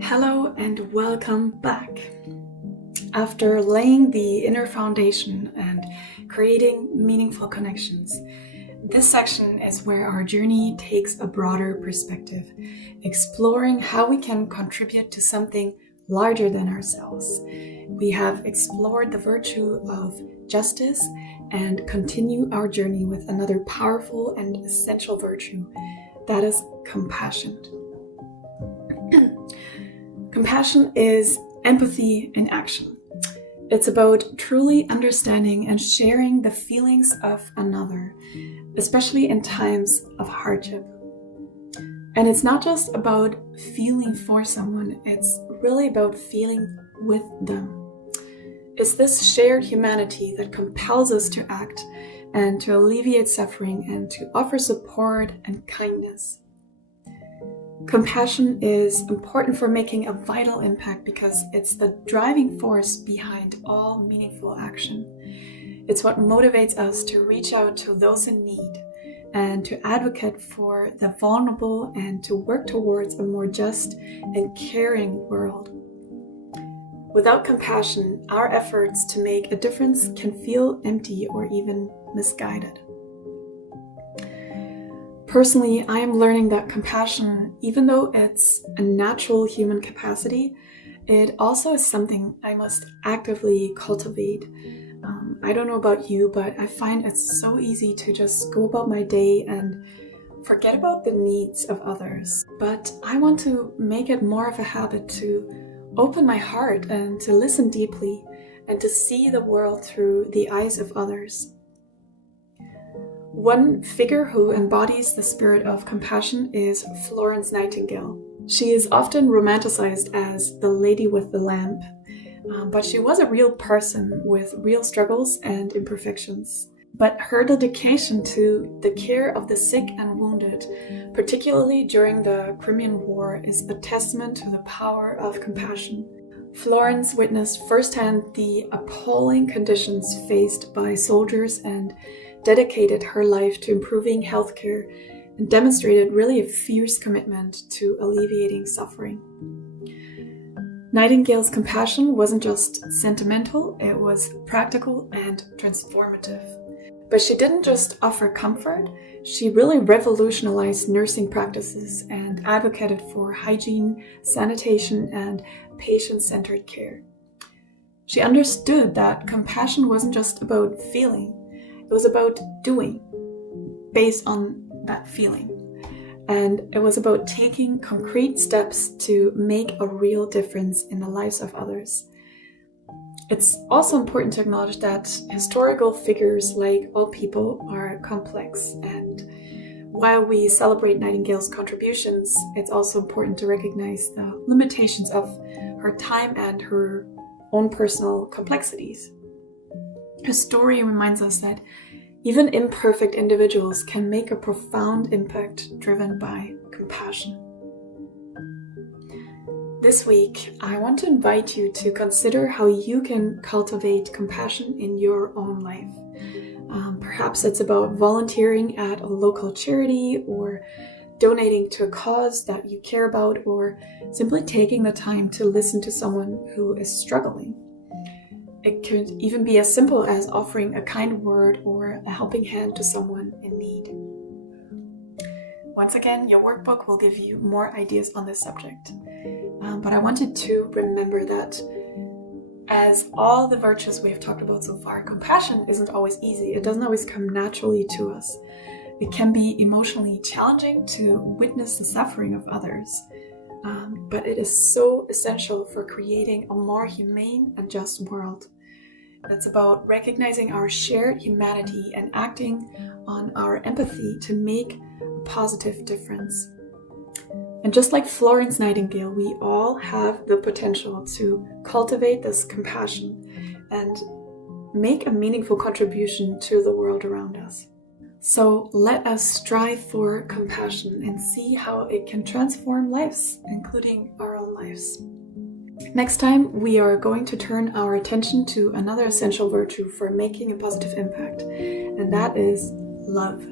Hello and welcome back. After laying the inner foundation and creating meaningful connections, this section is where our journey takes a broader perspective, exploring how we can contribute to something larger than ourselves. We have explored the virtue of justice and continue our journey with another powerful and essential virtue, that is compassion. Compassion is empathy in action. It's about truly understanding and sharing the feelings of another, especially in times of hardship. And it's not just about feeling for someone, it's really about feeling with them. It's this shared humanity that compels us to act and to alleviate suffering and to offer support and kindness. Compassion is important for making a vital impact because it's the driving force behind all meaningful action. It's what motivates us to reach out to those in need and to advocate for the vulnerable and to work towards a more just and caring world. Without compassion, our efforts to make a difference can feel empty or even misguided. Personally, I am learning that compassion, even though it's a natural human capacity, it also is something I must actively cultivate. I don't know about you, but I find it's so easy to just go about my day and forget about the needs of others. But I want to make it more of a habit to open my heart and to listen deeply and to see the world through the eyes of others. One figure who embodies the spirit of compassion is Florence Nightingale. She is often romanticized as the lady with the lamp, but she was a real person with real struggles and imperfections. But her dedication to the care of the sick and wounded, particularly during the Crimean War, is a testament to the power of compassion. Florence witnessed firsthand the appalling conditions faced by soldiers and dedicated her life to improving healthcare and demonstrated really a fierce commitment to alleviating suffering. Nightingale's compassion wasn't just sentimental, it was practical and transformative. But she didn't just offer comfort, she really revolutionized nursing practices and advocated for hygiene, sanitation, and patient-centered care. She understood that compassion wasn't just about feeling, it was about doing based on that feeling. And it was about taking concrete steps to make a real difference in the lives of others. It's also important to acknowledge that historical figures, like all people, are complex. And while we celebrate Nightingale's contributions, it's also important to recognize the limitations of her time and her own personal complexities. Her story reminds us that even imperfect individuals can make a profound impact driven by compassion. This week, I want to invite you to consider how you can cultivate compassion in your own life. Perhaps it's about volunteering at a local charity or donating to a cause that you care about or simply taking the time to listen to someone who is struggling. It could even be as simple as offering a kind word or a helping hand to someone in need. Once again, your workbook will give you more ideas on this subject. But I wanted to remember that as all the virtues we have talked about so far, compassion isn't always easy. It doesn't always come naturally to us. It can be emotionally challenging to witness the suffering of others. But it is so essential for creating a more humane and just world. It's about recognizing our shared humanity and acting on our empathy to make a positive difference. And just like Florence Nightingale, we all have the potential to cultivate this compassion and make a meaningful contribution to the world around us. So let us strive for compassion and see how it can transform lives, including our own lives. Next time, we are going to turn our attention to another essential virtue for making a positive impact, and that is love.